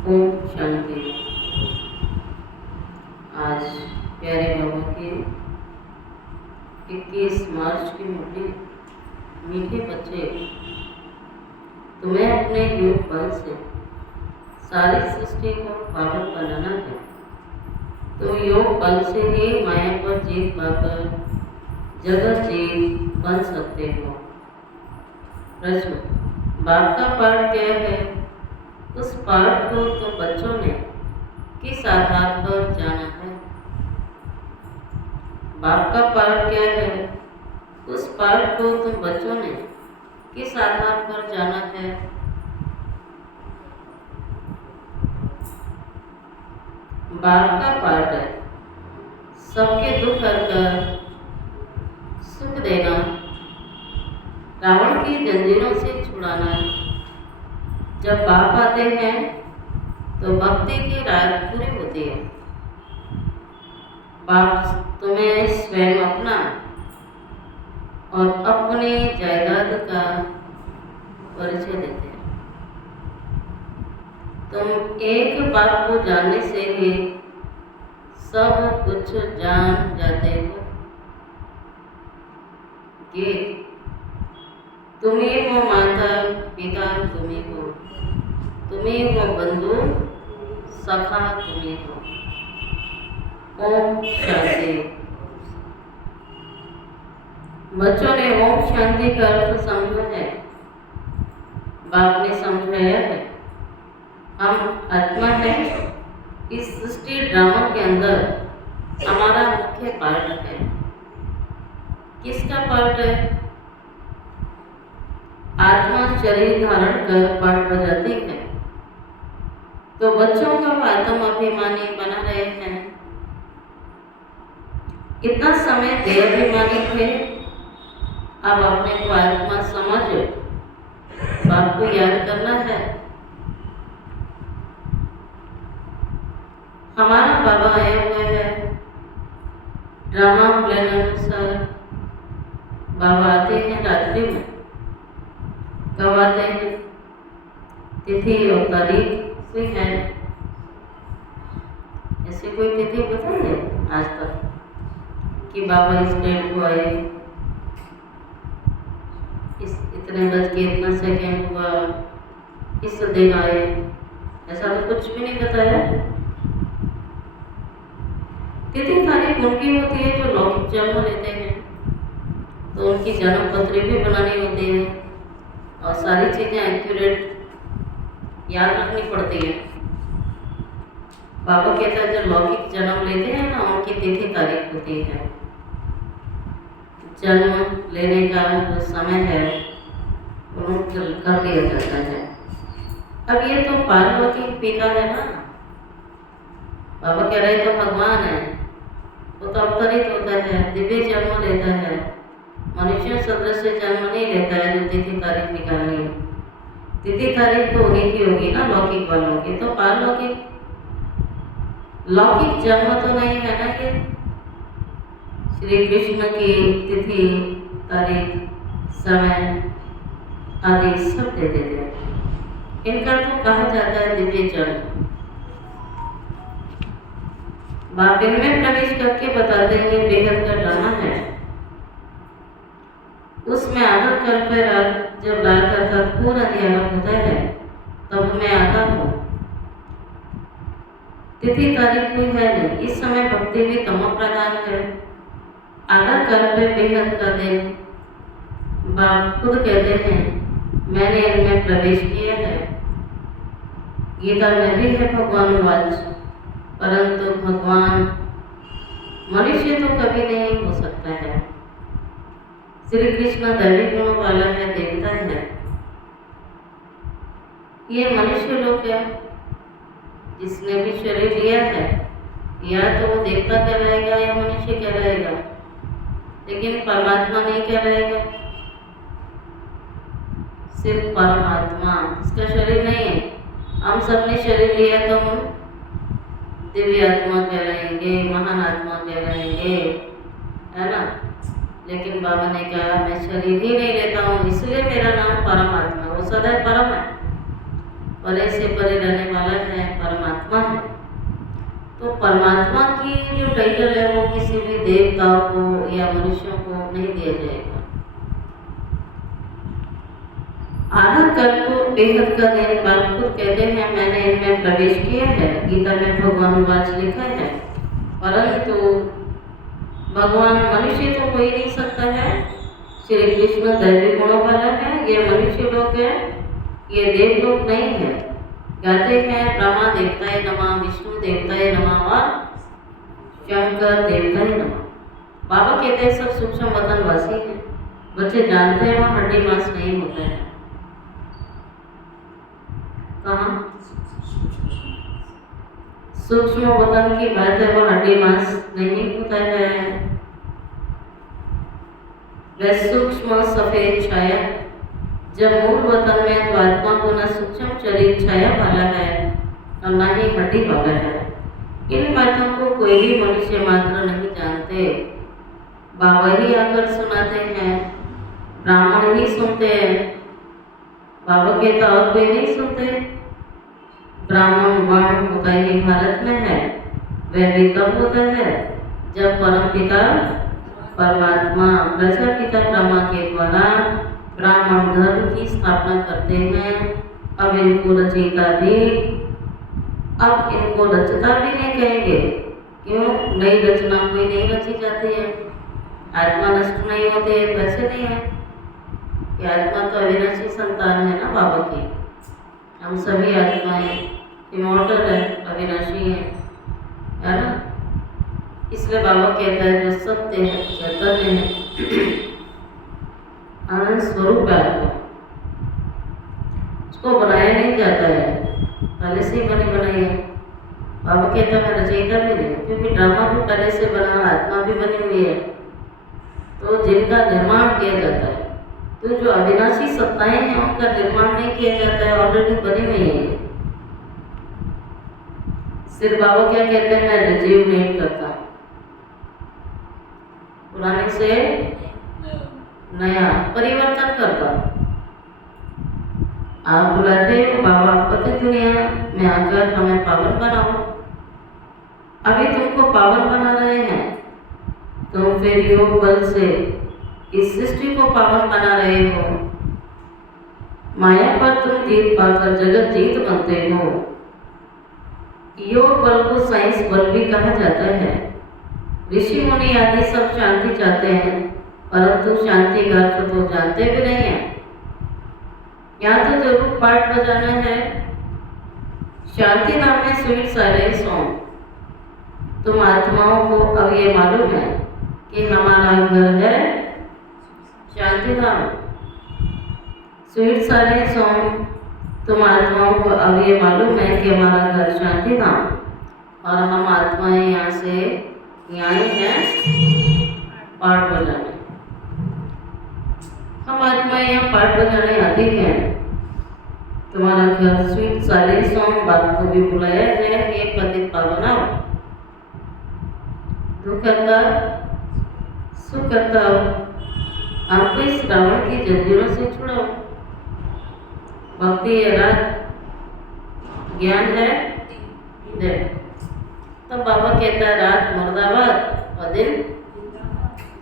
ओम शांति। आज प्यारे बाबा के 21 मार्च के मीठे बच्चे, तुम्हें अपने योग बल से सारी सृष्टि को पावन बनाना है। तुम योग बल से ही माया पर जीत पाकर जगत जीत बन सकते हो। प्रश्न, बाप का पाठ क्या है? उस पाठ को तुम बच्चों ने किस आधार पर जाना है? बाप का पाठ क्या है? उस पाठ को तुम बच्चों ने किस आधार पर जाना है? बाप का पाठ है सबके दुख हरकर सुख देना, रावण की जंजीरों से छुड़ाना। जब बाप आते हैं तो भक्ति की रात पूरी होती है। बाप तुम्हें स्वयं अपना और अपनी जायदाद का परिचय देते हैं। तुम एक बाप को जानने से ही सब कुछ जान जाते हो। गीत, तुम ही हो माता पिता, तुम ही हो, तुम ही हो बंधु सखा, तुम ही हो। ओम शांति। बच्चों ने ओम शांति का अर्थ समझा है, बाप ने समझाया है। हम आत्मा है। इस सृष्टि ड्रामा के अंदर हमारा मुख्य पार्ट है। किसका पार्ट है? आत्मा शरीर धारण कर पाठ बजाती है, तो बच्चों का आत्म अभिमानी बना रहे हैं। इतना समय देहाभिमानी थे, अब अपने को आत्मा समझ बाप को याद करना है। हमारा बाबा आए हुए हैं। ड्रामा प्लान अनुसार बाबा आते हैं रात्रि में। कब आते हैं? तिथि और तारीख कोई है? ऐसे कोई तिथि पता है आज तक कि बाबा इस डेट को आए, इस इतने बज के इतना सेकेंड हुआ, इस दिन आए? ऐसा तो कुछ भी नहीं पता है। तिथि तारीख उनकी होती है जो लौकिक जन्म लेते हैं, तो उनकी जन्म पत्री भी बनानी होती है और सारी चीज़ें एक्यूरेट याद रखनी पड़ती है। बाबा कहता है जो लौकिक जन्म लेते हैं ना, उनकी तिथि तारीख होती है। जन्म लेने का जो समय है उनको कर दिया जाता है। अब ये तो पारलौकिक पिता है ना, बाबा कह रहे तो भगवान है, वो तो अवतरित होता है, दिव्य जन्म लेता है। मनुष्य सदृश जन्म नहीं लेता है जो तिथि तारीख निकालनी है। तिथि तारीख तो उन्हीं की होगी ना, लौकिक वालों की। तो पारलौकिक लौकिक जन्म तो नहीं है ना ये। श्री कृष्ण की तिथि तारीख समय आदि सब दे देते हैं। इनका तो कहा जाता है दिव्य जन्म। बाप इनमें प्रवेश करके बताते हैं बेहद का ड्रामा है। उसमें आदर कर पर जब रात अर्थात पूरा अंधियारा होता है तब मैं आता हूँ। तिथि तारीख कोई है नहीं। इस समय भक्ति भी तमो प्रधान है। आदर कर पे बेहद का दिन। बाप खुद कहते हैं मैंने इनमें प्रवेश किया है। गीता में भी है भगवान वाच, परंतु भगवान मनुष्य तो कभी नहीं हो सकता है। श्री कृष्ण दैविक गुणों वाला है, देवता है। ये मनुष्य लोग क्या, जिसने भी शरीर लिया है, या तो वो देवता कहलाएगा या मनुष्य कहलाएगा, लेकिन परमात्मा नहीं कहलाएगा। सिर्फ परमात्मा, इसका शरीर नहीं है। हम सबने शरीर लिया तो हम दिव्य आत्मा कहलाएंगे, महान आत्मा कहलाएंगे, है ना। लेकिन बाबा ने कहा मैं शरीर ही नहीं लेता हूँ, इसलिए मेरा नाम परमात्मा। वो सदैव परम है। परे से परे रहने वाला है, परमात्मा है। तो परमात्मा की जो टाइटल है वो किसी भी देवताओं को या मनुष्यों को नहीं दिया जाएगा। आधा कल्प बेहद का दिन, बाप खुद कहते हैं मैंने इनमें प्रवेश किया है। गीता में भगवान वाच लिखा है, परंतु भगवान मनुष्य तो हो ही नहीं सकता है। श्री कृष्ण दैवी गुणों वाला है, ये मनुष्य लोग है, ये देव लोग नहीं है। गाते हैं ब्रह्मा देवताय नमः, विष्णु देवताय नमः और शंकर देवताय नमः। बाबा कहते हैं सब सूक्ष्म वतन वासी है। बच्चे जानते हैं वहाँ हड्डी मांस नहीं होता है। कहाँ सूक्ष्म वतन की बात है, वो हड्डी मांस नहीं होता है। वह सूक्ष्म सफेद छाया जब मूल वतन में, तो आत्मा को न सूक्ष्म शरीर छाया वाला है और न ही हड्डी वाला है। इन बातों को कोई भी मनुष्य मात्र नहीं जानते। बाबा ही आकर सुनाते हैं, ब्राह्मण ही सुनते हैं। बाबा कहता और कोई नहीं सुनते। ब्राह्मण वर्ण होता ही भारत में है। वह भी कब होता है जब परम पिता परमात्मा प्रजापिता ब्रह्मा के द्वारा ब्राह्मण धर्म की स्थापना करते हैं। अब इनको रचयिता भी नहीं कहेंगे। क्यों? नई रचना कोई नहीं रची जाती है। आत्मा नष्ट नहीं होती है, वैसे नहीं है कि आत्मा तो अविनाशी संतान है ना बाबा की। हम सभी आत्माएं इमॉर्टल है, अविनाशी है ना। इसलिए बाबा कहता है जो सत्य है, चैतन्य है, आनंद स्वरूप है आत्मा, उसको बनाया नहीं जाता है, पहले से ही बनी बनाई है। बाबा कहता है मैं रचयिता भी नहीं, क्योंकि ड्रामा भी पहले से बना, आत्मा भी बनी हुई है। तो जिनका निर्माण किया जाता है, तो जो अविनाशी सत्ताएं हैं उनका निर्माण नहीं किया जाता है, ऑलरेडी बनी हुई है। सिर्फ बाबा क्या कहते हैं, मैं रिज्यूनेट करता हूँ, पुराने से नया परिवर्तन करता हूँ। आप बुलाते हो बाबा पति दुनिया में आकर हमें पावन बनाओ। अभी तुमको पावन बना रहे हैं, तुम फिर योग बल से इस सृष्टि को पावन बना रहे हो। माया पर तुम जीत पाकर जगत जीत बनते हो। योग बल को साइंस बल भी कहा जाता है। ऋषि मुनि आदि सब शांति चाहते हैं, परंतु शांति का अर्थ तो जानते भी नहीं है। यहाँ तो जरूर पाठ बजाना है। शांति नाम में स्वीट साइलेंस सॉन्ग। तुम आत्माओं को अब ये मालूम है कि हमारा घर है Shanti Dham. Sweet silence song. तुम आत्माओं को अब ये मालूम है कि हमारा घर शांति धाम, और हम आत्माएं यहाँ से यहाँ ही हैं पाठ बजाने। हम आत्माएं यहाँ पाठ बजाने आती हैं। तुम्हारा घर स्वीट साइलेंस सॉन्ग बात को भी बुलाया है, हे पतित पावना, दुख करता सुख करता हो, आपको इस रावण की जंजीरों से छुड़ाओ। भक्ति है रात, ज्ञान है दिन। तो बाबा कहता है रात मुर्दाबाद और दिन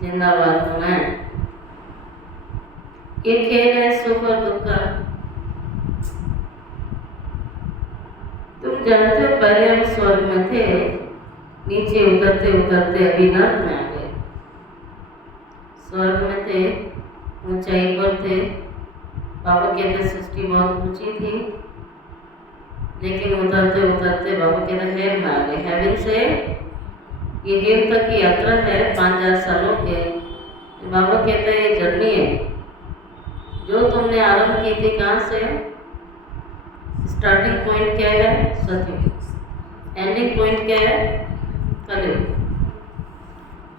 जिंदाबाद होना है। ये खेल है सुख और दुख का। तुम जानते हो पहले हम स्वर्ग में थे, नीचे उतरते उतरते अभी नर्क में आ गए। स्वर्ग में थे, ऊंचाई पर थे। बाबा कहते सृष्टि बहुत ऊंची थी, लेकिन उतरते उतरते बाबा कहते हेल में आ गए। हेवन से ये हेल तक की यात्रा है 5000 सालों के। बाबा कहते हैं ये जर्नी है जो तुमने आरंभ की थी। कहाँ से? स्टार्टिंग पॉइंट क्या है? सत्युग। एंडिंग पॉइंट क्या है? कलयुग।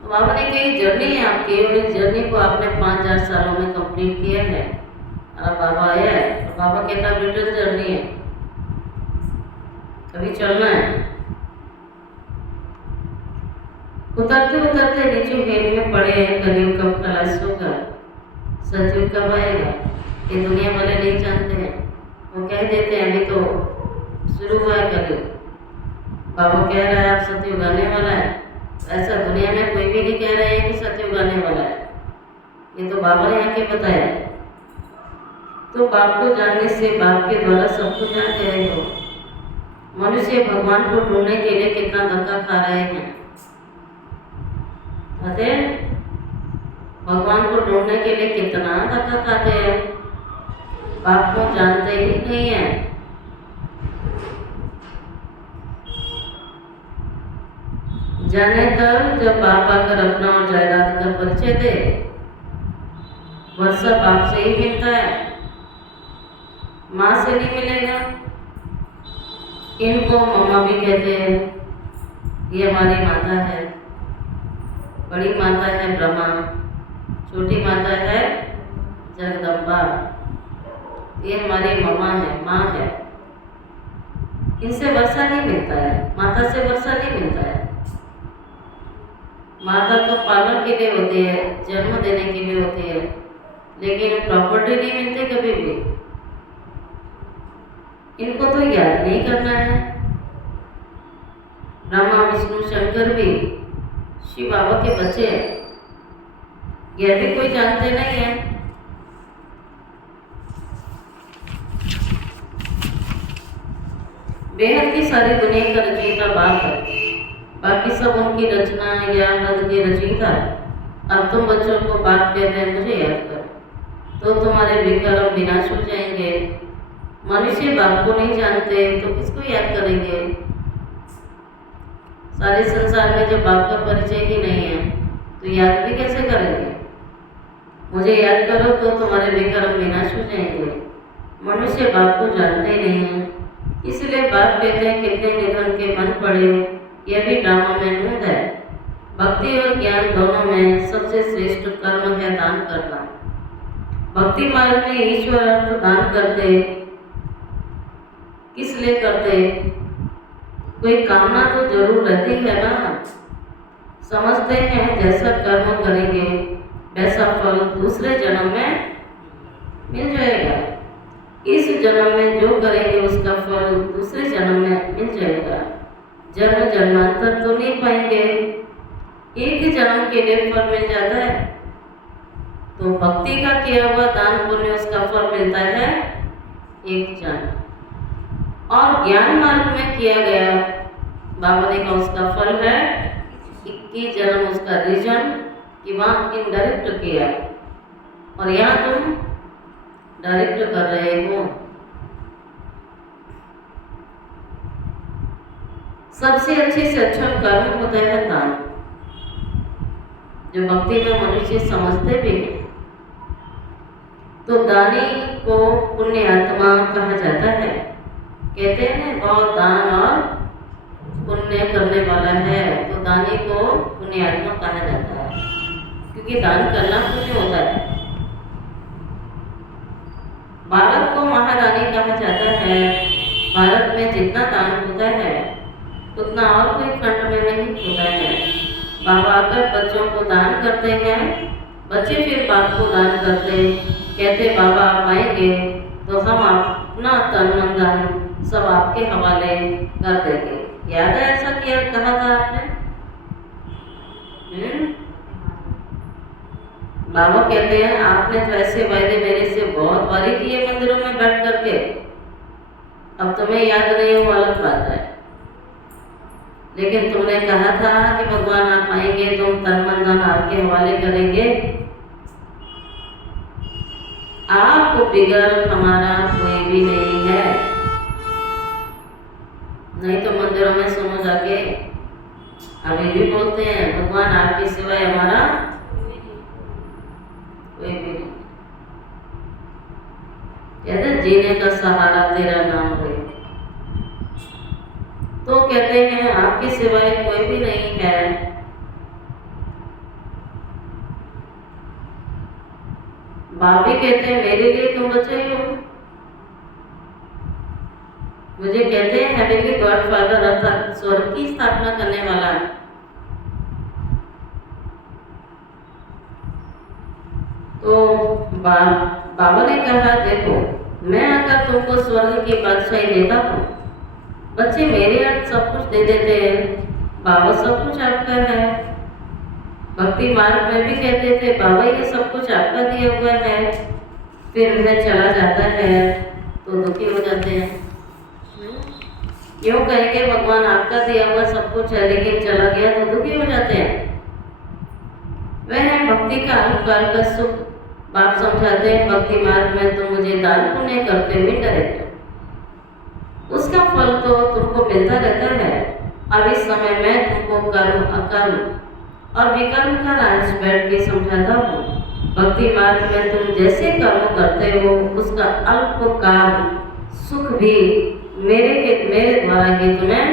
बाबा ने कही जर्नी है आपकी, और इस जर्नी को आपने 5000 सालों में कंप्लीट किया है। अब बाबा आया है, तो बाबा कहता है रिटर्न जर्नी है, कभी चलना है। उतरते उतरते नीचे हेल में पड़े हैं। कलयुग कब खलास होगा, सतयुग कब आएगा, ये दुनिया वाले नहीं जानते हैं। वो कह देते हैं अभी तो शुरू हुआ है कलयुग, बाबा कह रहा है आप सतयुग आने वाला है। ऐसा दुनिया में कोई भी नहीं कह रहे हैं कि सतयुग आने वाला है, ये तो बाबा ने आके बताया। तो बाप को जानने से बाप के द्वारा सब कुछ जान गए हो। मनुष्य भगवान को ढूंढने के लिए कितना धक्का खा रहे हैं, भगवान को ढूंढने के लिए कितना धक्का खाते हैं, बाप को जानते ही नहीं है। जाने तब जब बाप आकर अपना और जायदाद का परिचय दे, वर्षा बाप से ही मिलता है, माँ से नहीं मिलेगा। इनको मम्मा भी कहते हैं, ये हमारी माता है, बड़ी माता है ब्रह्मा, छोटी माता है जगदम्बा, ये हमारी मम्मा है, माँ है। इनसे वर्षा नहीं मिलता है, माता से वर्षा नहीं मिलता है। माता तो पालन के लिए होती है, जन्म देने के लिए होती है, लेकिन प्रॉपर्टी नहीं मिलती कभी भी। इनको तो याद नहीं करना है। ब्रह्मा विष्णु शंकर भी शिव बाबा के बच्चे हैं, यह भी कोई जानते नहीं है। बेहद की सारी दुनिया का रचयिता बाप है, बाकी सब उनकी रचना या हद के रचयिता है। अब तुम बच्चों को बाप कहते हैं मुझे याद कर, तो तुम्हारे विक्रम विनाश हो जाएंगे। मनुष्य बाप को नहीं जानते तो किसको याद करेंगे? सारे संसार में जब बाप का परिचय ही नहीं है तो याद भी कैसे करेंगे? मुझे याद करो तो तुम्हारे विक्रम विनाश हो जाएंगे। मनुष्य बाप को जानते ही नहीं है, इसलिए बाप कहते हैं कितने निधन के मन पड़े, यह भी ड्रामा में नूद है। भक्ति और ज्ञान दोनों में सबसे श्रेष्ठ कर्म है दान करना। भक्ति मार्ग में ईश्वर अर्थ दान करते, किस लिए करते? कोई कामना तो जरूर रहती है ना। समझते हैं जैसा कर्म करेंगे वैसा फल दूसरे जन्म में मिल जाएगा। इस जन्म में जो करेंगे उसका फल दूसरे जन्म में मिल जाएगा। जन्म जन्मांतर तो नहीं पाएंगे, एक ही जन्म के लिए फल मिल जाता है। तो भक्ति का किया हुआ दान पुण्य उसका फल मिलता है एक जन्म, और ज्ञान मार्ग में किया गया बाबा ने कहा उसका फल है 21 जन्म। उसका रीजन कि वहाँ इनडायरेक्ट किया और यहाँ तुम डायरेक्ट कर रहे हो। सबसे अच्छे से अच्छा कर्म होता है दान, जो भक्ति में मनुष्य समझते भी हैं। तो दानी को पुण्य आत्मा कहा जाता है। कहते हैं ना बहुत दान और पुण्य करने वाला है, तो दानी को पुण्य आत्मा कहा जाता है, क्योंकि दान करना पुण्य होता है। भारत को महादानी कहा जाता है। भारत में जितना दान होता है उतना और कोई खंड में नहीं होता है। बाबा आकर बच्चों को दान करते हैं, बच्चे फिर बाप को दान करते, कहते बाबा आप आएंगे तो हम अपना तन मन धन सब आपके हवाले कर देंगे। याद है ऐसा किया कहा था आपने? बाबा कहते हैं आपने तो ऐसे वायदे मेरे से बहुत बारी किए मंदिरों में बैठ करके, अब तुम्हें याद नहीं हो अलग बात है, लेकिन तुमने कहा था कि भगवान आप आएंगे तुम तन मन धन आपके हवाले करेंगे। आपको बिगड़ हमारा कोई भी नहीं है। नहीं तो मंदिरों में सुनो जाके अभी भी बोलते हैं भगवान आपके सिवाय हमारा कोई भी नहीं। कहते जीने का सहारा तेरा नाम है, तो कहते हैं आपके सिवाय कोई भी नहीं है। बाप भी कहते हैं मेरे लिए तुम बचे हो। मुझे कहते हैं हेवनली गॉडफादर अर्थात स्वर्ग की स्थापना करने वाला। तो बाबा ने कहा देखो मैं आकर तुमको स्वर्ग की बादशाही देता हूँ। बच्चे मेरे अर्थ सब कुछ दे देते हैं, बाबा सब कुछ आपका है। भक्ति मार्ग में भी कहते थे बाबा ये सब कुछ आपका दिया हुआ है, फिर वह चला जाता है तो दुखी हो जाते हैं। क्यों कहेंगे भगवान आपका दिया हुआ सब कुछ है लेकिन चला गया तो दुखी हो जाते हैं। वह है भक्ति का अल्पकाल का सुख। बाप समझाते हैं भक्ति मार्ग में तुम मुझे दान पुण्य करते हुए डायरेक्ट, उसका फल तो तुमको मिलता रहता है। अब इस समय मैं तुमको कर्म अकर्म और विकर्म का राज बैठ के समझाता हूँ। भक्ति मार्ग में तुम जैसे कर्म करते हो उसका अल्पकाल सुख भी मेरे द्वारा ही तुम्हें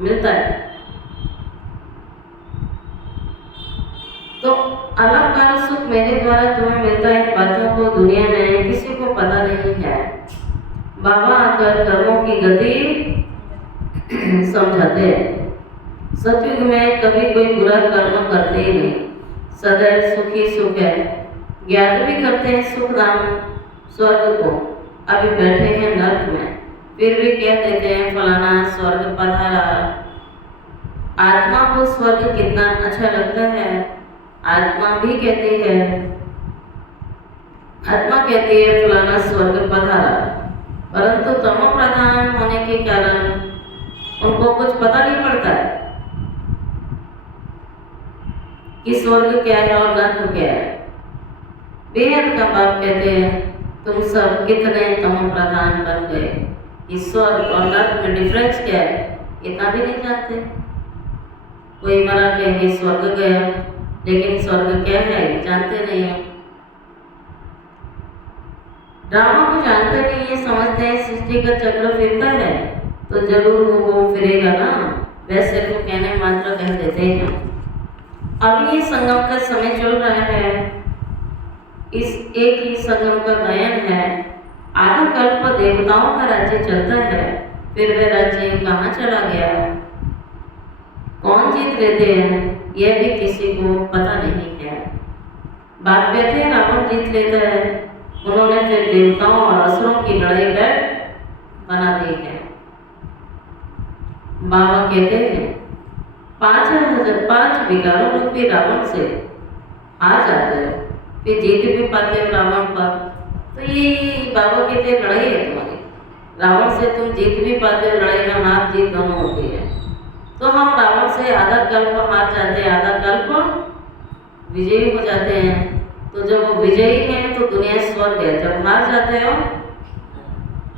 मिलता है। तो अल्पकाल सुख मेरे द्वारा तुम्हें मिलता है। बातों को दुनिया में किसी को पता नहीं है। बाबा आकर कर्मों की गति समझाते हैं। सतयुग में कभी कोई बुरा कर्म करते ही नहीं, सदैव सुखी सुख है। ज्ञात भी करते हैं सुख धाम स्वर्ग को, अभी बैठे हैं नर्क में, फिर भी कह देते हैं फलाना स्वर्ग पधारा। आत्मा को स्वर्ग कितना अच्छा लगता है। आत्मा भी कहती है, आत्मा कहती है फलाना स्वर्ग पधारा, परंतु तमो प्रधान होने के कारण उनको कुछ पता नहीं पड़ता है कि स्वर्ग क्या है और नर्क क्या है। बेहद का बाप कहते हैं तुम सब कितने तमो प्रधान बन गए, इस स्वर्ग और नर्क में डिफरेंस क्या है इतना भी नहीं जानते। कोई मरा कहेंगे स्वर्ग गया, लेकिन स्वर्ग क्या है जानते नहीं है। ड्रामा को जानते नहीं है, समझते हैं सृष्टि का चक्र फिरता है तो जरूर वो फिरेगा ना, वैसे तो कहने मात्र कह देते हैं। अभी ये संगम का समय चल रहा है, इस एक ही संगम का गायन है। आधा कल्प देवताओं का राज्य चलता है, फिर वह राज्य कहाँ चला गया, कौन जीत लेते हैं यह भी किसी को पता नहीं है। बात कहते हैं रावण जीत लेता है, उन्होंने फिर देवताओं और असुरों की लड़ाई बैठ बना दी है। बाबा कहते हैं 5 विकारों रूपी रावण से हार जाते हो, फिर जीत भी पाते हो रावण पर। तो ये बाबा कहते हैं लड़ाई है तुम्हारी, रावण से तुम जीत भी पाते हो, लड़ाई में हार जीत दोनों होती है। तो हम रावण से आधा कल्प हार जाते हैं, आधा कल्प विजयी हो जाते हैं। तो जब वो विजयी हैं तो दुनिया स्वर्ग है, जब हार जाते हो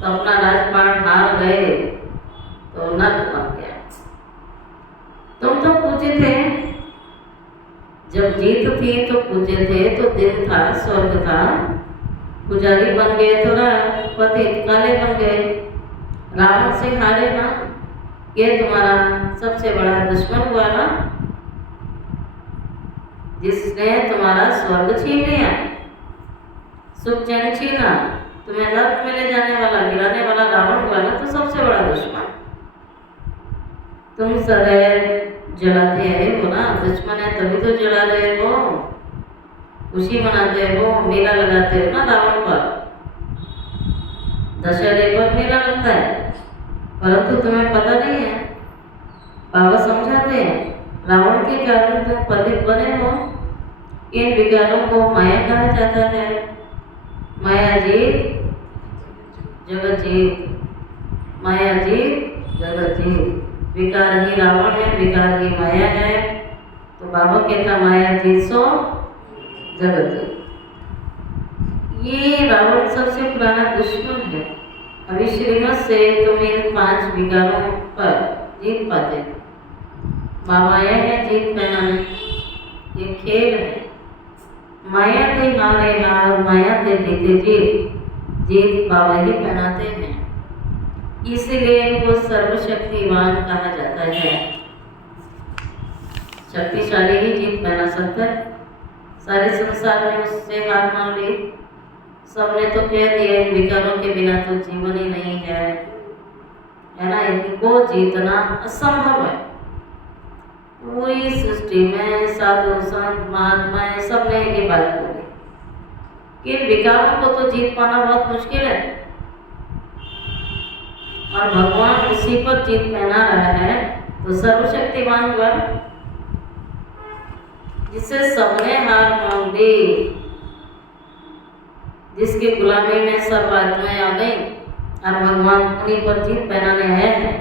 तो अपना राजपाट हार गए तो नर्क बन गया। तुम तो पूज्य थे, जब जीत थी तो पूज्य थे, तो दिन था स्वर्ग था। पुजारी बन गए तो पतित काले बन गए। रावण से हारे ना, ये तुम्हारा सबसे बड़ा दुश्मन हुआ ना, जिसने तुम्हारा स्वर्ग छीन लिया, सुख चैन छीना, तुम्हें नर्क में ले जाने वाला गिराने वाला रावण हुआ ना, तो सबसे बड़ा दुश्मन। तुम सदैव जलाते आए हो ना, दुश्मन है तभी तो जला रहे हो, खुशी मनाते हो, मेला लगाते हो ना रावण पर, दशहरे पर मेला लगता है, परंतु तुम्हें पता नहीं है। बाबा समझाते हैं रावण के कारण तुम पतित बने हो। इन विकारों को माया कहा जाता है। माया जीत जगत जीत, माया जीत जगत जीत। विकार ही रावण है, विकार ही माया है। तो बाबा कहता माया जीत सो जगत जीत। ये रावण सबसे पुराना दुश्मन है। अभी श्रीमत से तुम इन 5 विकारों पर जीत पाते। बाबा आया है जीत पहनाने, ये खेल है। माया ते हारे हार, माया ते जीते जीत, जीत बाबा ही पहनाते हैं। इसलिए इनको सर्वशक्तिमान कहा जाता है। शक्तिशाली ही जीत पहना सकता है। सारे संसार में उससे हार मान ली, सबने तो कह दिया इन विकारों के बिना तो जीवन ही नहीं है ना, इनको जीतना असंभव है। पूरी सृष्टि में साधु संत महात्माएं सबने ये बात बोली, कि इन विकारों को तो जीत पाना बहुत मुश्किल है, और भगवान उसी पर जीत पहना रहा है। तो सर्वशक्तिमान वर जिसे सबने हार मान दी, जिसकी गुलामी में सब आत्माएं आ गई और भगवान उन्हीं पर जीत पहनाने आया है,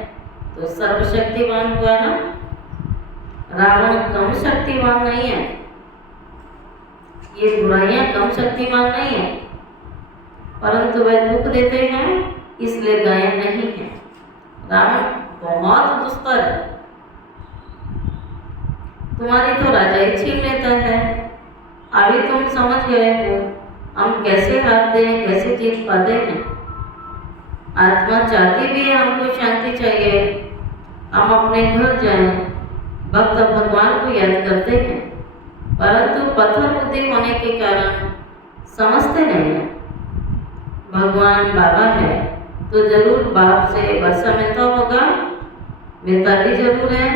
तो सर्वशक्तिमान हुआ ना। रावण कम शक्तिमान नहीं है, ये बुराइयां कम शक्तिमान नहीं है, परंतु वे दुख देते हैं इसलिए गायब नहीं है। रावण बहुत दुस्तर है, तुम्हारी तो राजाई छीन लेता है। अभी तुम समझ गए हो हम कैसे हारते हैं, कैसे जीत पाते हैं। आत्मा चाहती भी है हमको शांति चाहिए, हम अपने घर जाएं, भक्त भगवान को याद करते हैं, परंतु पत्थर बुद्धि होने के कारण समझते नहीं है। भगवान बाबा है तो जरूर बाप से वर्षा मिलता होगा, मिलता भी जरूर है,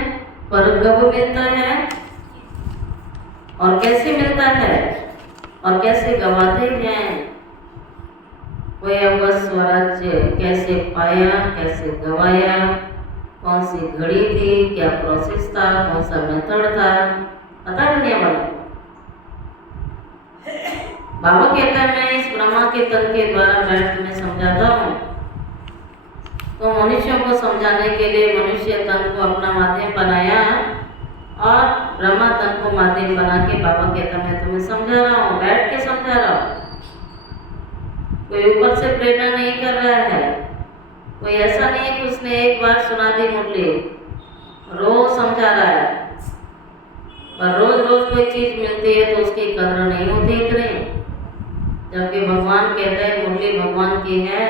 पर कब मिलता है और कैसे मिलता है और कैसे गवाते हैं। कोई अवध स्वराज्य कैसे पाया, कैसे गवाया, कौन सी घड़ी थी, क्या प्रोसेस था, कौन सा मेथड था, पता नहीं वाला। बाबा कहता है मैं इस ब्रह्मा के तन के द्वारा बैठ तुम्हें समझाता हूँ। तो मनुष्यों को समझाने के लिए मनुष्य तन को अपना माध्यम बनाया और ब्रह्मा तन को माध्यम बना के बाबा कहता मैं तुम्हें समझा रहा हूँ, बैठ के समझा रहा हूँ। कोई ऊपर से प्रेरणा नहीं कर रहा है, कोई ऐसा नहीं है कि उसने एक बार सुना दी मुरली, रोज समझा रहा है। पर रोज रोज कोई चीज मिलती है तो उसकी कदर नहीं होती इतनी, जबकि भगवान कहते हैं मुरली भगवान की है।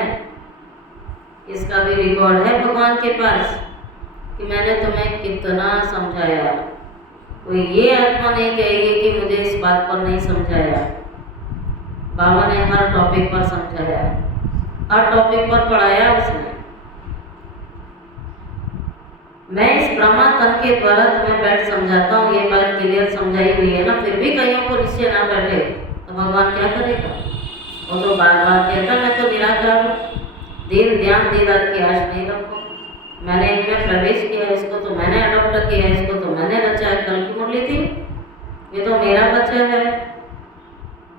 इसका भी रिकॉर्ड है भगवान के पास कि मैंने तुम्हें कितना समझाया। कोई ये आत्मा नहीं कहेगी कि मुझे इस बात पर नहीं समझाया। बाबा ने हर टॉपिक पर समझाया, हर टॉपिक पर पढ़ाया उसने। मैं इस ब्रह्मा तन के द्वारा तुम्हें बैठ समझाता हूँ, ये बात क्लियर समझाई हुई है ना, फिर भी कईयों को निश्चय ना बैठे तो भगवान क्या करेगा। वो तो बार बार कहता मैं तो निराकार हूँ, दीन ध्यान दीदार की आश नहीं रखो। मैंने इनमें प्रवेश किया, इसको तो मैंने अडॉप्ट किया, इसको तो मैंने रचा है। कल की मुरली थी, ये तो मेरा बच्चा है,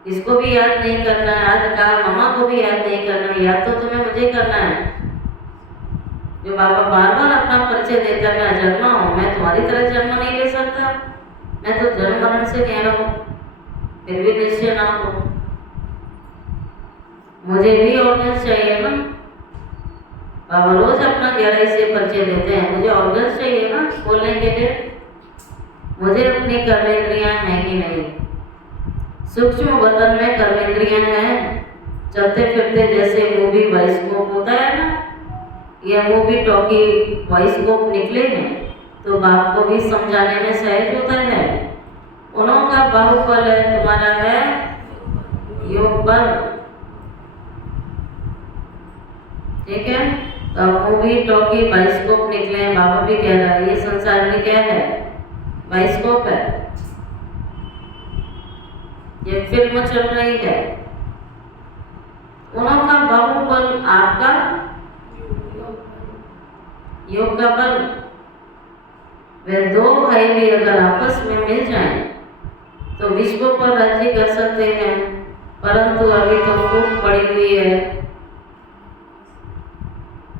इसको भी याद नहीं करना है। आज कहा मामा को भी याद नहीं करना है, याद तो तुम्हें मुझे करना है। जो बाबा बार बार अपना परिचय देता है मैं अजन्मा हूँ, मैं तुम्हारी तरह जन्म नहीं ले सकता, मैं तो जन्म मरण से न्यारा हूँ, फिर भी निश्चय ना हो। मुझे भी ऑर्गन्स चाहिए ना। बाबा रोज अपना गहराई से परिचय देते हैं, मुझे ऑर्गन्स चाहिए ना बोलने के लिए। मुझे अपनी कर्मेंद्रियां हैं कि नहीं, सूक्ष्म बदन में कर्मेंद्रियां हैं, चलते फिरते जैसे मूवी बाइस्कोप होता है ना, ये मूवी टॉकी बाइस्कोप निकले हैं तो बाप को भी समझाने में सहज होता है। उनका बाहुबल है, तुम्हारा है योग बल, ठीक है। तो मूवी टॉकी बाइस्कोप निकले हैं, बाबा भी कह रहा है ये संसार में क्या है, बाइस्कोप है, ये फिल्म चल रही है। उनका बाहुबल आपका योग का बल। वे दो भाई भी अगर आपस में मिल जाएं तो विश्व पर राज्य कर सकते हैं, परंतु अभी तो फूट पड़ी हुई है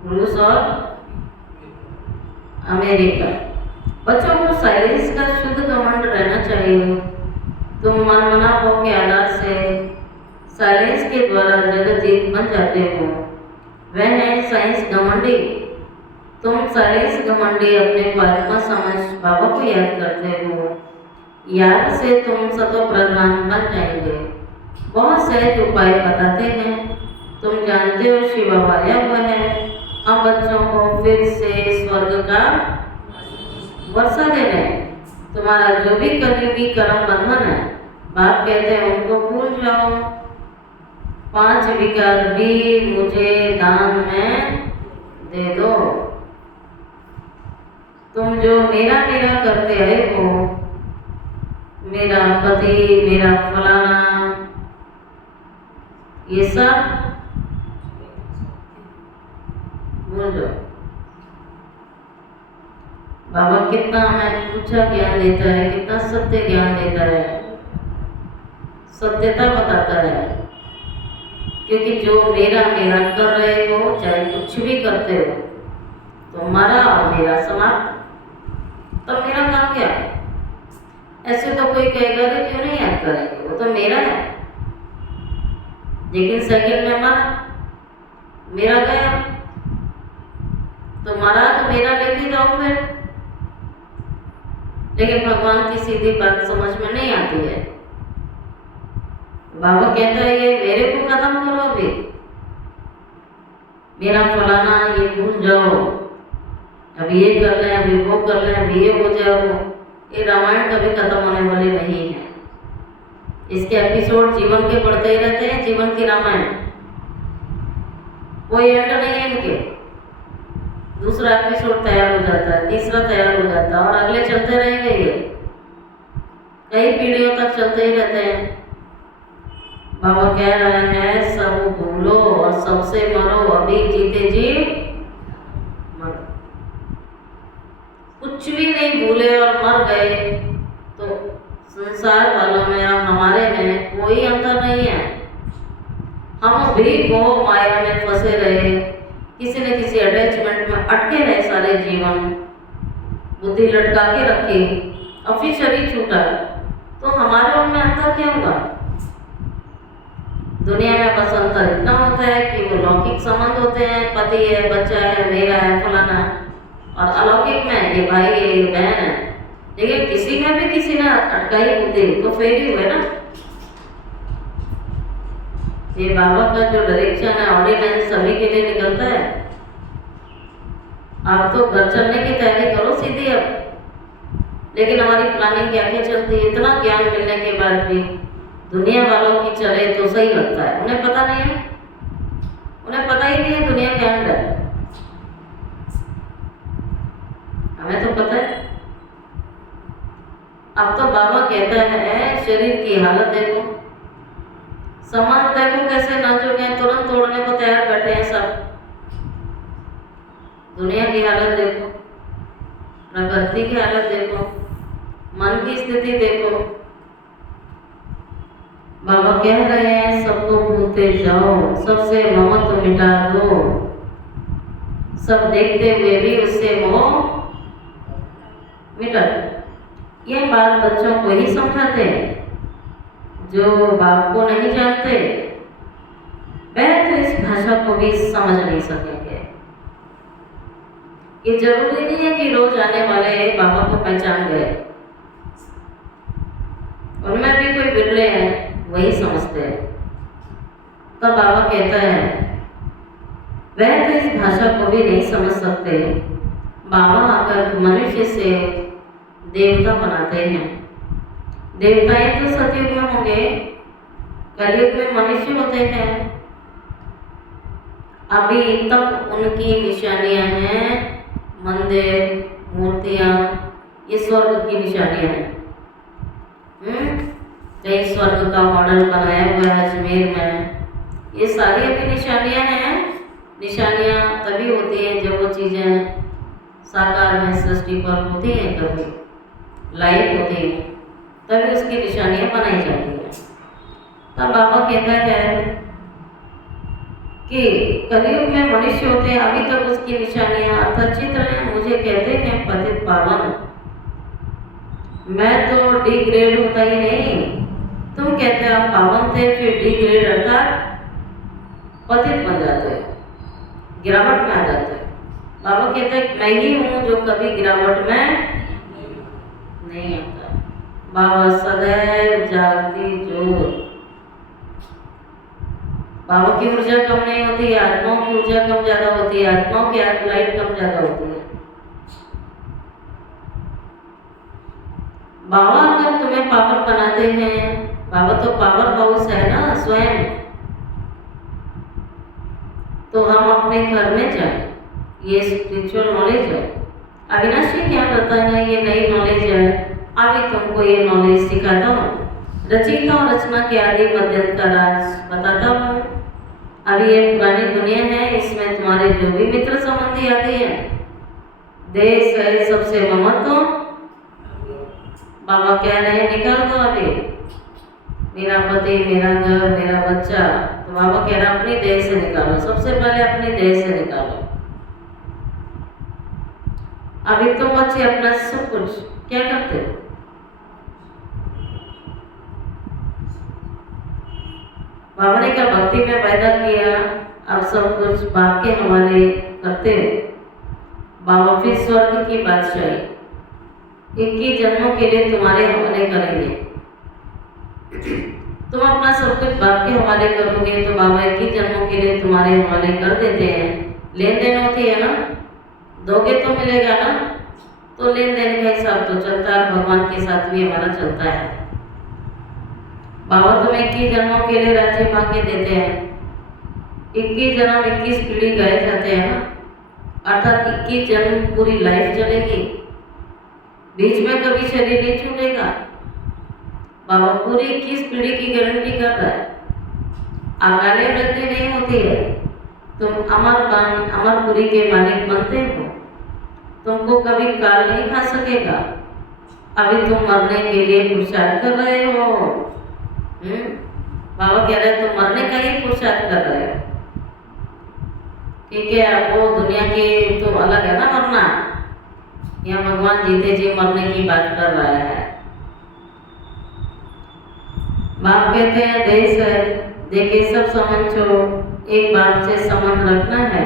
रूस और अमेरिका। बच्चों को साइलेंस का शुद्ध घमंड रहना चाहिए। तुम मनमना हो के आधार से साइलेंस के द्वारा जगत जीत बन जाते हो, वह है साइंस घमंडी। तुम साइलेंस घमंडी अपने को आत्मा समझ बाबा को याद करते हो, याद से तुम सतो प्रधान बन जाएंगे। बहुत सहज उपाय बताते हैं, तुम जानते हो शिव बाबा आया हुआ है हम बच्चों को फिर से स्वर्ग का वर्षा दे रहे हैं। तुम्हारा जो भी कलयुगी कर्म बंधन है, बाप कहते हैं उनको भूल जाओ। 5 विकार भी मुझे दान में दे दो। तुम जो मेरा मेरा करते आए हो, मेरा पति, मेरा फलाना, ये सब भूल जाओ। बाबा कितना हमें ऊंचा ज्ञान देता है, कितना सत्य ज्ञान देता है, सत्यता बताता है। क्योंकि जो मेरा मेरा कर रहे हो, चाहे कुछ भी करते हो, तुम्हारा और मेरा समाप्त, तब मेरा काम क्या है? ऐसे तो कोई कहेगा कि क्यों नहीं याद करेंगे, वो तो मेरा है। लेकिन सेकंड में मरा, मेरा गया, तुम्हारा तो मेरा लेके जाओ फिर। लेकिन भगवान की सीधी बात समझ में नहीं आती है। बाबा कहता है ये मेरे को खत्म करो, अभी मेरा फलाना ये भूल जाओ, अभी ये कर लें, अभी वो कर लें, अभी ये हो जाए वो। ये रामायण कभी खत्म होने वाली नहीं है। इसके एपिसोड जीवन के बढ़ते ही रहते हैं, जीवन की रामायण, कोई एंड नहीं है इनके। दूसरा एपिसोड तैयार हो जाता है, तीसरा तैयार हो जाता है, और अगले चलते रहेंगे। ये कई पीढ़ियों तक चलते ही रहते हैं। बाबा कह रहे हैं सब भूलो और सबसे मरो, अभी जीते जी मरो। कुछ भी नहीं भूले और मर गए तो संसार वालों में और हमारे में कोई अंतर नहीं है। हम भी मोह माया में फंसे रहे, किसी न किसी अटैचमेंट में अटके रहे सारे जीवन, बुद्धि लटका के रखी, और फिर शरीर छूटा, तो हमारे उनमें अंतर क्या हुआ? दुनिया में बस अंतर इतना होता है कि वो लौकिक संबंध होते हैं, पति है, बच्चा है, मेरा है, फलाना, और अलौकिक में ये भाई है, ये बहन है। लेकिन किसी में भी किसी ने अटकाई बुद्धि तो फेल ही हुए ना। ये बाबा का जो डायरेक्शन है, ऑर्डिनेंस सभी के लिए निकलता है। आप तो घर चलने की तैयारी करो सीधी अब। लेकिन हमारी प्लानिंग क्या क्या चलती है, इतना ज्ञान मिलने के बाद भी दुनिया वालों की चले तो सही लगता है। उन्हें पता नहीं है, उन्हें पता ही नहीं है दुनिया क्या है। हमें तो पता है। अब तो बाबा कहता है शरीर की हालत देखो, संबंध देखो कैसे नाजुक हैं, तुरंत तोड़ने को तैयार बैठे हैं सब। दुनिया की हालत देखो, प्रकृति की हालत देखो, मन की स्थिति देखो। बाबा कह रहे हैं सबको भूलते जाओ, सबसे ममत्व मिटा दो, सब देखते हुए भी उससे मोह मिटा दो। ये बात बच्चों को ही समझाते हैं। जो बाप को नहीं जानते वह तो इस भाषा को भी समझ नहीं सकेंगे। ये जरूरी नहीं है कि रोज आने वाले बाबा को पहचान गए, उनमें भी कोई बिरले हैं, वही समझते हैं। तब बाबा कहता है वह तो इस भाषा को भी नहीं समझ सकते। बाबा आकर मनुष्य से देवता बनाते हैं। देवताएं तो सतयुग में होंगे, कलयुग में मनुष्य होते हैं। अभी तक उनकी निशानियां हैं मंदिर, मूर्तियां, ये स्वर्ग की निशानियां हैं। कई स्वर्ग का मॉडल बनाया हुआ है अजमेर में। ये सारी अभी निशानियां हैं। निशानियां तभी होती हैं जब वो चीज़ें साकार में सृष्टि पर होती हैं, कभी लाइव होती हैं, तभी उसकी निशानियां बनाई जाती हैं। तब बाबा कहता है कि कलयुग में मनुष्य होते हैं, अभी तक उसकी निशानियां अर्थात चित्र हैं। मुझे कहते हैं पतित पावन, मैं तो डिग्रेड होता ही नहीं। तुम कहते हो पावन थे, फिर डिग्रेड अर्थात पतित बन जाते हो, गिरावट में आ जाते हो। बाबा कहते हैं मैं ही हूँ जो कभी गिरावट में नहीं आता। बाबा सदैव जागती ज्योत। बाबा की ऊर्जा कम नहीं होती, आत्माओं की ऊर्जा कम ज्यादा होती है, आत्माओं की लाइट कम ज्यादा होती है। बाबा अगर तुम्हें पावन बनाते हैं, बाबा तो पावर हाउस है ना स्वयं, तो हम अपने घर में जाए। ये स्पिरिचुअल नॉलेज है। अविनाशी क्या करता है, ये नई नॉलेज है। अभी तुमको ये नॉलेज सिखाता हूँ। रचयिता और रचना के आदि मध्यंतर का राज बताता हूँ। अभी ये पुरानी दुनिया है, इसमें तुम्हारे जो भी मित्र संबंधी आते हैं, देश है सबसे ममत्व। बाबा कह रहे हैं निकाल दो अभी, मेरा पति, मेरा घर, मेरा बच्चा। तो बाबा कह रहा है अपनी देह से निकालो, सबसे पहले अपनी देह से निकालो। अभी तुम बच्चे अपना सब कुछ क्या करते हो? बाबा ने क्या भक्ति में पैदा किया, अब सब कुछ बाप के हवाले करते हो। बाबा फिर स्वर्ग की बादशाही 21 जन्मों के लिए तुम्हारे हवाले करेंगे। तुम अपना सब कुछ बाप के हवाले करोगे तो बाबा 21 जन्मों के लिए तुम्हारे हवाले कर देते हैं। लेन देन होती है ना, दोगे तो मिलेगा ना, तो लेन देन का हिसाब तो चलता है, भगवान के साथ भी हमारा चलता है। बाबा तुम्हें 21 जन्मों के लिए राज्य भाग्य देते हैं। 21 जन्म 21 पीढ़ी गए जाते हैं ना, अर्थात 21 जन्म पूरी लाइफ चलेगी, बीच में कभी शरीर नहीं छूटेगा। बाबा पूरी 21 पीढ़ी की गारंटी कर रहा है। अकाले मृत्यु नहीं होती है, तुम अमरपुरी के मालिक बनते हो, तुमको कभी काल नहीं खा सकेगा। अभी तुम मरने के लिए पुरुषार्थ कर रहे हो। बाबा कह रहे हैं तुम मरने का ही पुरुषार्थ कर रहे हो, ठीक है। वो दुनिया की तो अलग है ना मरना, यहाँ भगवान जीते जी मरने की बात कर रहा है। बाप कहते हैं देश है, देखे सब संबंध छोड़ो, एक बाप से संबंध रखना है।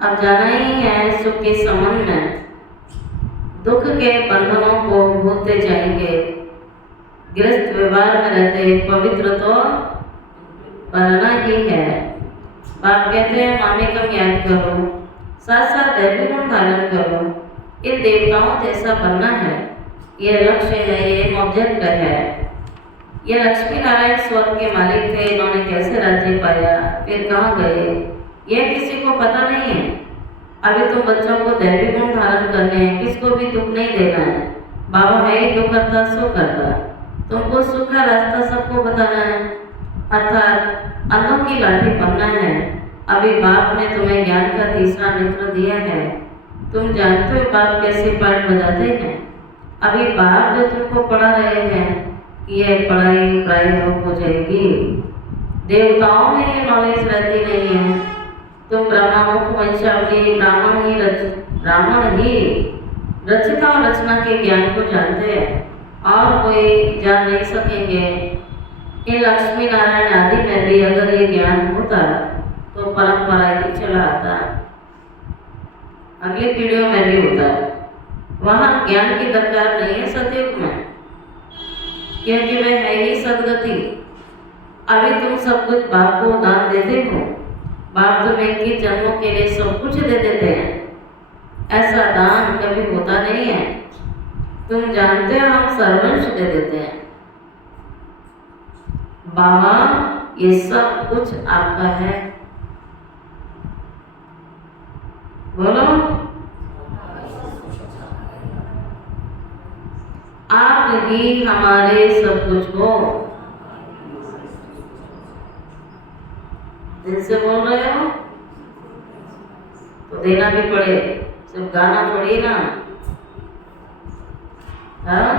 अब जाना ही है सुख के संबंध में, दुख के बंधनों को भूलते जाएंगे। गृहस्थ व्यवहार में रहते पवित्र तो बनना ही है। बाप कहते हैं मामेकम याद करो, साथ साथ दैवी गुण धारण करो, इन देवताओं जैसा बनना है। यह लक्ष्य है, ये ऑब्जेक्ट है। ये लक्ष्मी नारायण स्वर्ग के मालिक थे, इन्होंने कैसे राज्य पाया, फिर कहाँ गए, यह किसी को पता नहीं है। अभी तुम बच्चों को दैवी गुण धारण करने हैं, किसको भी दुख नहीं देना है। बाबा है ही दुख करता सो करता, तुमको सुख का रास्ता सबको बताना है, अर्थात अंधों की लाठी बनना है। अभी बाप ने तुम्हें ज्ञान का तीसरा नेत्र दिया है, तुम जानते हो बाप कैसे पाठ बजाते हैं। अभी बाप जो तुमको पढ़ा रहे हैं, यह पढ़ाई प्राइवेट हो जाएगी। देवताओं में ये नॉलेज रहती नहीं है। तुम ब्रह्मामुख वंशावली ब्राह्मण ही रचिता और रचना के ज्ञान को जानते हैं, और कोई जान नहीं सकेंगे। इन लक्ष्मी नारायण आदि में भी अगर ये ज्ञान होता तो परंपरा ही चला आता, अगली पीढ़ियों में भी होता। वहाँ ज्ञान की दरकार नहीं है सतयुग में, क्योंकि वह है ही सदगति। अभी तुम सब कुछ बाप को दान देते हो, बाप तुम्हें 21 जन्मों के लिए सब कुछ दे देते हैं। ऐसा दान कभी होता नहीं है, तुम जानते हो हम सर्वंश दे देते हैं। बाबा ये सब कुछ आपका है, बोलो आप ही हमारे सब कुछ हो। दिल से बोल रहे हो तो देना भी पड़े, सिर्फ गाना थोड़ी ना, हाँ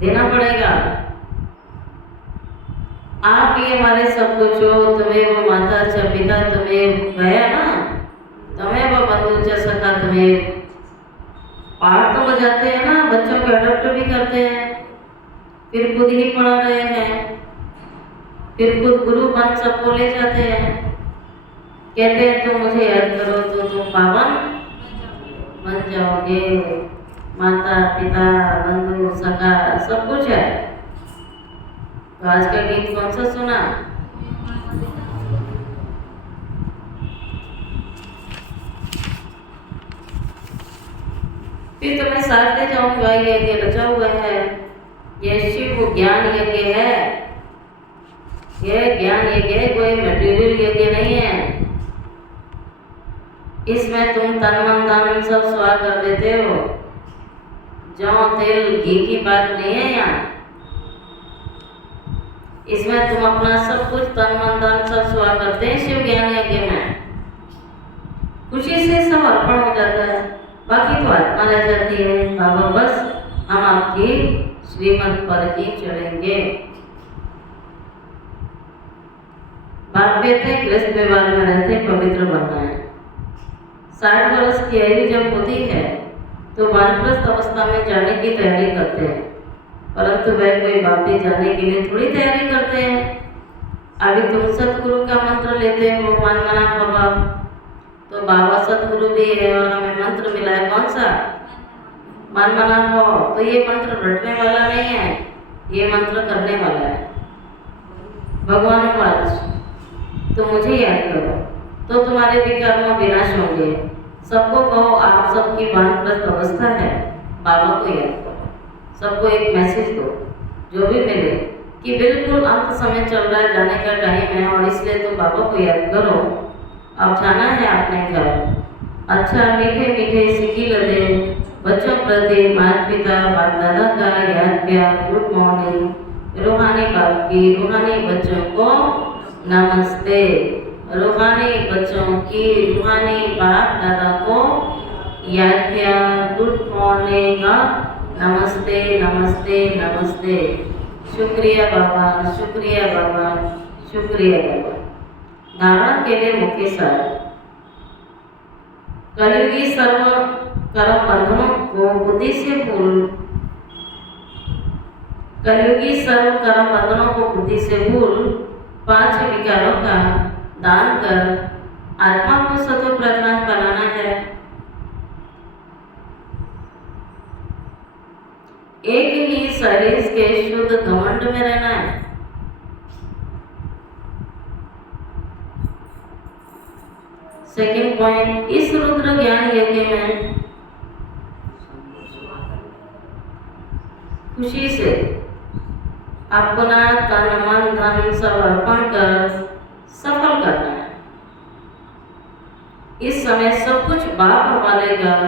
देना पड़ेगा। आप ही हमारे सब कुछ हो, तुम्हें वो माता अच्छा पिता तुम्हें गया ना, तुम्हें वो बंधु अच्छा सखा, तुम्हें पाठ तो बजाते हैं ना, बच्चों को अडॉप्ट भी करते हैं, फिर खुद ही पढ़ा रहे हैं, फिर खुद गुरु बन सबको ले जाते हैं। कहते हैं तुम मुझे याद करो तो तुम पावन बन जाओगे। माता पिता बंधु सखा सब कुछ है। तो आज का गीत कौन सा सुना? फिर तुम्हें साथ ले जाऊंगा। ये रचा हुआ है, ये शिव ज्ञान यज्ञ है। यह ज्ञान यज्ञ है, कोई मटेरियल यज्ञ नहीं है। इसमें तुम तन मन धन सब स्वाह कर देते हो। जौ तेल घी की बात नहीं है यहाँ। इसमें तुम अपना सब कुछ तन मन धन सब स्वा करते हैं शिव ज्ञान यज्ञ में। खुशी से सब अर्पण हो जाता है, बाकी तो आत्मा रह जाती है। बाबा बस हम आपकी श्रीमत पर ही चलेंगे। बाप कहते हैं गृहस्थ व्यवहार में रहते पवित्र बनना है। 60 वर्ष की आयु जब होती है तो वानप्रस्थ अवस्था में जाने की तैयारी करते हैं, परंतु वह कोई वापस जाने के लिए थोड़ी तैयारी करते हैं। अभी तुम सतगुरु का मंत्र लेते हो मन मना भवा, तो बाबा सतगुरु भी है और हमें मंत्र मिला है कौन सा? मन मना भव। तो ये मंत्र रटने वाला नहीं है, ये मंत्र करने वाला है। भगवान वाच तो मुझे याद करो तो तुम्हारे विकर्म विनाश होंगे। सबको कहो आप सबकी वानप्रस्थ अवस्था है, बाबा को याद करो। सबको एक मैसेज दो जो भी मिले कि बिल्कुल अंत समय चल रहा है, जाने का टाइम है और इसलिए तुम बाबा को याद करो। अब जाना है अपने घर। अच्छा मीठे मीठे सिकी लदे बच्चों प्रति माता पिता बाप दादा का याद प्यार गुड मॉर्निंग। रूहानी बाप की रूहानी बच्चों को नमस्ते। रूहानी बच्चों की रूहानी बाप दादा को याद प्यार गुड मॉर्निंग नमस्ते नमस्ते नमस्ते। शुक्रिया बाबा शुक्रिया बाबा शुक्रिया बाबा। धारणा के लिए मुख्य सार कलयुगी सर्व कर्म बंधनों को बुद्धि से भूल कलयुगी सर्व कर्म बंधनों को बुद्धि से भूल 5 विकारों का दान कर आत्मा को सतो प्रज्ञान बनाना है। एक ही शरीर के शुद्ध घमंड में रहना है। सेकंड पॉइंट, इस रुद्र ज्ञान यज्ञ में खुशी से अपना तन मन धन सब अर्पण कर सफल करना है। इस समय सब कुछ बाप हवाले कर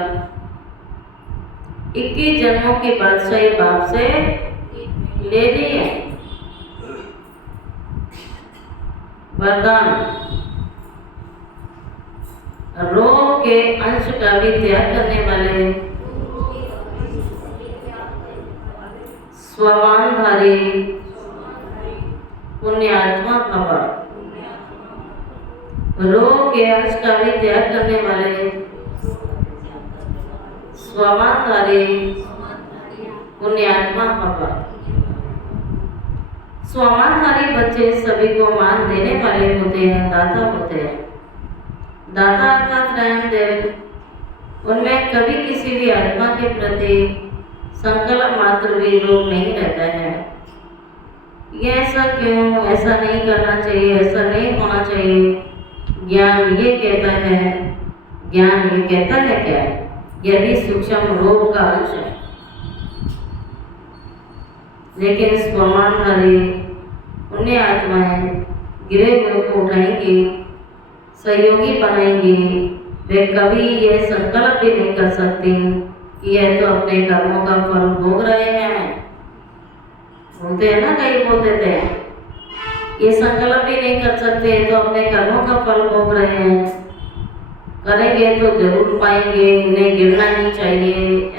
21 जन्मों की बादशाही बाप से लेनी है। वरदान, रोग के अंश का भी त्याग करने वाले स्वमानधारी पुण्यात्मा भव। रोग के अंश का भी त्याग करने वाले स्वमानधारी पुण्यात्मा भव। स्वमानधारी बच्चे सभी को मान देने वाले होते हैं, दाता होते हैं। दाता अर्थात रहम दिल, उनमें कभी किसी भी आत्मा के प्रति संकल्प मात्र भी रोग नहीं रहता है। ये ऐसा क्यों, ऐसा नहीं करना चाहिए, ऐसा नहीं होना चाहिए। ज्ञान ये कहता है, ज्ञान ये कहता है क्या? यदि सूक्ष्म रोग का अंश है, लेकिन स्वमानधारी उन्हें आत्माएं गिरे हुए को उठाएंगी, सहयोगी बनाएंगी। वे कभी ये संकल्प भी नहीं कर सकती कि यह तो अपने कर्मों का फल भोग रहे हैं। बोलते हैं ना, कई बोल देते हैं ये संकल्प भी नहीं कर सकते तो अपने कर्मों का फल भोग रहे हैं। करेंगे तो जरूर पाएंगे, इन्हें गिरना नहीं चाहिए।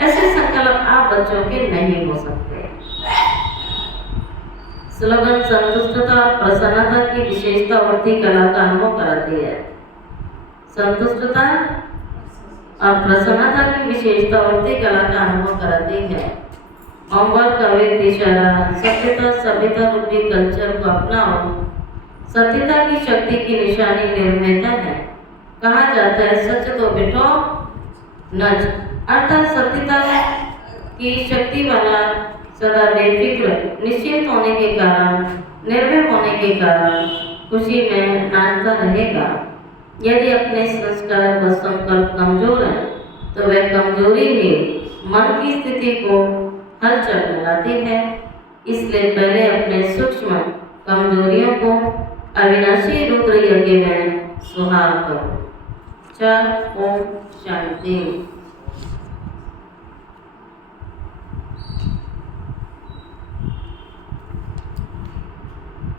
ऐसे संकल्प आप बच्चों के नहीं हो सकते। स्लोगन संतुष्टता और प्रसन्नता की विशेषता उड़ती कला का अनुभव कराती है। संतुष्टता और प्रसन्नता की विशेषता उड़ती कला का अनुभव कराती है। होमवर्क का व्यक्ति इशारा, सभ्यता सभ्यता रूपी कल्चर को अपनाओ। सत्यता की शक्ति की निशानी निर्भयता है। कहा जाता है सच तो बेटो नच, अर्थात सत्यता की शक्ति वाला सदा बेफिक्र निश्चिंत होने के कारण, निर्भय होने के कारण खुशी में नाचता रहेगा। यदि अपने संस्कार व संकल्प कमजोर है तो वह कमजोरी ही मन की स्थिति को हलचल में लाती है। इसलिए पहले अपने सूक्ष्म कमजोरियों को अविनाशी रुद्र यज्ञ में सुहाग करो। ओम शांति।